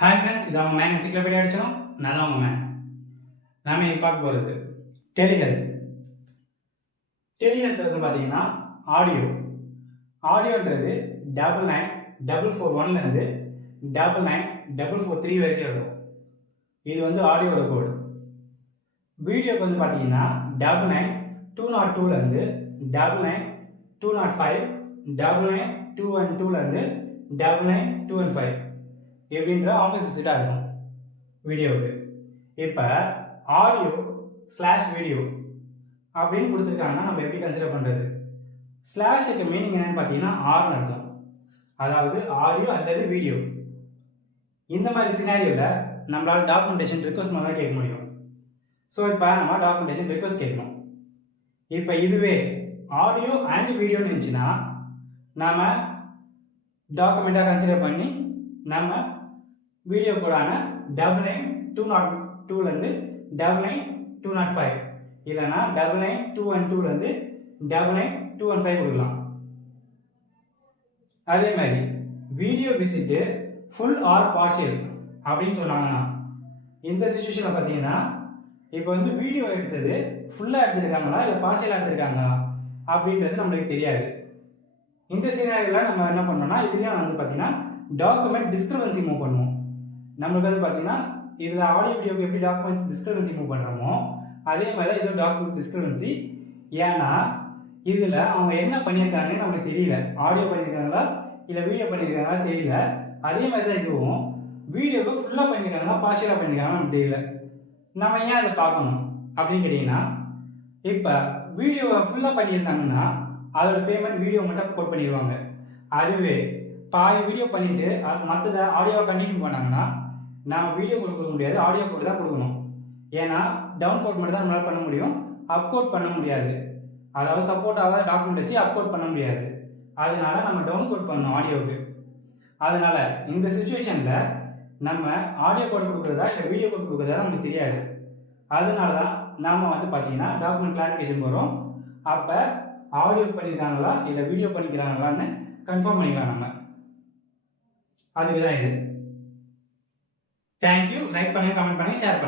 Hi friends, இது அவங்க man encyclopedia அடிச்சோம். நான் தான் அவங்க மேன். நாம இப்போ பார்க்க போகிறது டெலிஹெல்த். டெலிஹெல்த் வந்து பார்த்தீங்கன்னா ஆடியோன்றது 99441 99443 வரைக்கும் இருக்கும். இது வந்து ஆடியோட கோடு. வீடியோக்கு வந்து பார்த்தீங்கன்னா 99202 99205 99212 99215 எப்படின்ற ஆஃபீஸ் விசிட்டாக இருக்கும் வீடியோவுக்கு. இப்போ ஆடியோ/வீடியோ அப்படின்னு கொடுத்துருக்காங்கன்னா நம்ம எப்படி கன்சிடர் பண்ணுறது? ஸ்லாஷுக்கு மீனிங் என்னன்னு பார்த்தீங்கன்னா ஆர்னு அர்த்தம். அதாவது ஆடியோ அல்லது வீடியோ. இந்த மாதிரி சினாரியோவில் நம்மளால் டாக்குமெண்டேஷன் ரிக்வஸ்ட் மூலமாக கேட்க முடியும். ஸோ இப்போ நம்ம டாக்குமெண்டேஷன் ரிக்வஸ்ட் கேட்கணும். இப்போ இதுவே ஆடியோ அண்ட் வீடியோன்னு இருந்துச்சுன்னா நாம் டாக்குமெண்ட்டாக கன்சிடர் பண்ணி நம்ம வீடியோ கோடான 99202 99205 இல்லைனா 99212 99215 கொடுக்கலாம். அதே மாதிரி video visit full or partial அப்படின்னு சொன்னாங்கன்னா இந்த சிச்சுவேஷனில் பார்த்தீங்கன்னா இப்போ வந்து வீடியோ எடுத்தது ஃபுல்லாக எடுத்துருக்காங்களா இல்லை பார்ஷியலாக எடுத்துருக்காங்களா அப்படின்றது நம்மளுக்கு தெரியாது. இந்த சீனாரியில் நம்ம என்ன பண்ணோம்னா இதுலேயும் வந்து பார்த்தீங்கன்னா டாக்குமெண்ட் டிஸ்கிரிபன்சி மூவ் பண்ணுவோம். நம்மளுக்கு வந்து பார்த்தீங்கன்னா இதில் ஆடியோ வீடியோக்கு எப்படி டாக்குமெண்ட் டிஸ்கிரிபன்சி மூவ் பண்ணுறோமோ அதே மாதிரி தான் இது டாக்குமெண்ட் டிஸ்கிரிபன்சி. ஏன்னா இதில் அவங்க என்ன பண்ணியிருக்காங்கன்னு நம்மளுக்கு தெரியல. ஆடியோ பண்ணியிருக்காங்களா இல்லை வீடியோ பண்ணியிருக்காங்களா தெரியல. அதே மாதிரி தான் இதுவும் வீடியோவுக்கு ஃபுல்லாக பண்ணியிருக்காங்களா பார்ஷியலாக பண்ணியிருக்காங்களா நமக்கு தெரியல. நம்ம ஏன் அதை பார்க்கணும் அப்படின்னு கேட்டிங்கன்னா இப்போ வீடியோவை ஃபுல்லாக பண்ணியிருந்தாங்கன்னா அதோட பேமெண்ட் வீடியோ மட்டும் கோட் பண்ணிடுவாங்க. அதுவே பாதி வீடியோ பண்ணிவிட்டு மற்றதை ஆடியோவை கண்டினியூ பண்ணாங்கன்னா நாம் வீடியோ கோட் கொடுக்க முடியாது, ஆடியோ கோட் தான் கொடுக்கணும். ஏன்னா டவுன் கோட் மட்டும் தான் நம்மளால் பண்ண முடியும், அப்கோட் பண்ண முடியாது. அதாவது சப்போர்ட் ஆகாத டாக்குமெண்ட் வச்சு அப்கோட் பண்ண முடியாது. அதனால நம்ம டவுன் கோட் பண்ணணும் ஆடியோவுக்கு. அதனால இந்த சுச்சுவேஷனில் நம்ம ஆடியோ கோட் கொடுக்குறதா இல்லை வீடியோ கோட் கொடுக்குறதா நமக்கு தெரியாது. அதனால தான் நாம் வந்து பார்த்தீங்கன்னா டாக்குமெண்ட் கிளாரிஃபிகேஷன் போகிறோம். அப்போ ஆடியோ பண்ணியிருக்காங்களா இல்லை வீடியோ பண்ணிக்கிறாங்களான்னு கன்ஃபார்ம் பண்ணிக்கலாம். நம்ம அதுக்கு தான் இது. தேங்க்யூ. லைக் பண்ணுங்கள், கமெண்ட் பண்ணுங்கள், ஷேர் பண்ணுங்கள்.